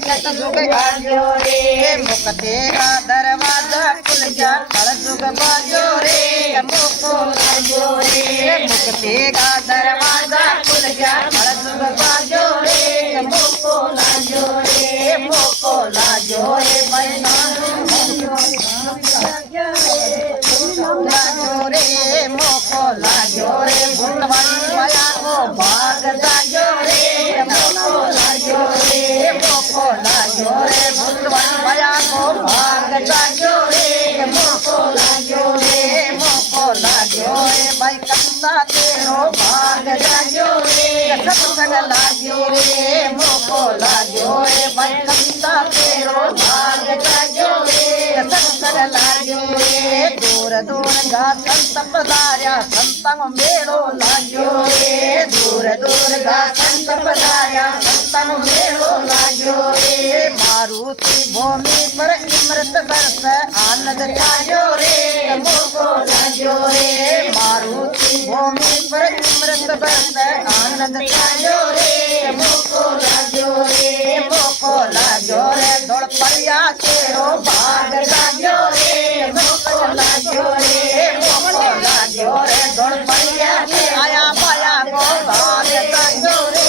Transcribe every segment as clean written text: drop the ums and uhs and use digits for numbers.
सतयुग आयो रे मुक्ति का दरवाजा खुल जा कलयुग बाजो रे मोको लाजो रे मुक्ति का दरवाजा खुल जा कलयुग बाजो रे मोको लाजो रे बहना लाजो रे मोको लाजो रे भूतवाली माया को भाग जाजो रे मोको लाजो रे भूतवाली माया को भाग जाजो रे मोको लाजो रे भाई कंदा तेरो भाग जाजो रे सत्संग लाजो रे मोको लाजो रे भाई कंदा तेरो भाग जाजो रे सत्संग लाजो रे दूर दूर गा संत पधार्या संतंग मेड़ो लाजो रे दूर दूर गा संत पधार्या संतंग मेड़ो लाजो रे मारुति भूमि पर अमृत बरस आनंद छायो रे मोको लाजो रे मारुति भूमि पर अमृत बरस आनंद छायो रे मोको लाजो रे दौड़ परिया तेरो भाग जाजो रे मोको लाजो रे दौड़ परिया के आया पाया को भाग जाजो रे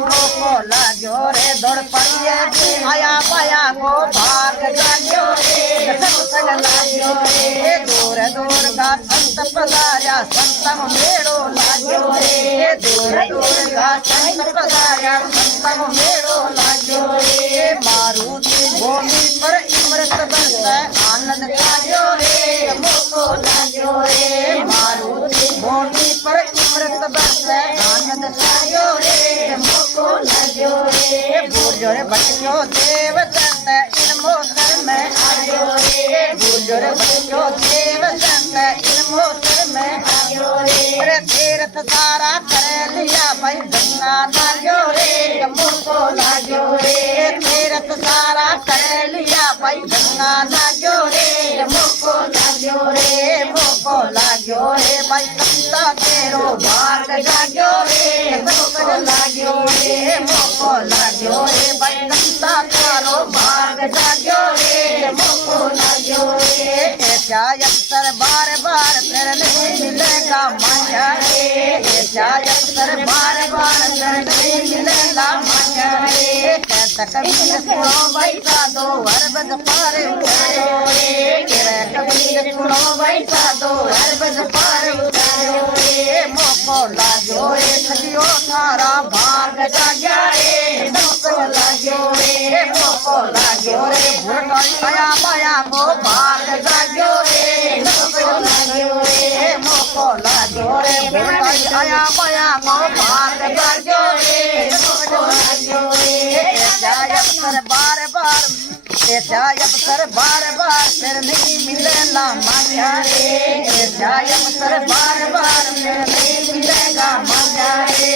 मोको लाजो रे दौड़ परिया के आया पाया को भाग जाजो रे सत्संग लाजो रे दूर दूर का संत पधार्या संतंग मेड़ो लाजो रे दूर दूर का संत पधार्या संतंग मेड़ो लाजो रे मारुति भूमि पर अमृत बरस आनंद छायो रे मोको लाजो रे मारुति भूमि पर अमृत बरस आनंद छायो रे मोको लाजो रे गुर्जर बच्चों देव चंद इन मोसर में आयो रे गुर्जर बच्चों देव चंद इन मोसर में आयो रे अरे तीर्थ सारा कर लिया भाई गंगा नायो रे मोको लाजो रे तीर्थ सारा कर लिया भाई गंगा नायो रे मोको लाजो रे भाई कंदा तेरो भाग जाजो रे मोको लाजो रे भाई कंदा तेरो भाग जाजो रे मोको लाजो रे ऐसा अवसर बार बार फिर नहीं मिलेगा माया रे ऐसा अवसर बार बार फिर नहीं मिलेगा माया रे कहता कबीर सुनो बैठा दो अरबज पार उतारो रे कबीर सुनो बैठा दो अरबज पार उतारो रे मोको लाजो रे सदियों सारा भाग जाजा रे मोको लाजो रे भूतवाली माया माया को भाग जाजो रे मोको लाजो रे भूतवाली माया माया को भाग जाजो रे मोको लाजो रे ऐसा अवसर बार बार फिर नहीं मिलेगा माया रे ऐसा अवसर बार बार फिर नहीं मिलेगा माया रे।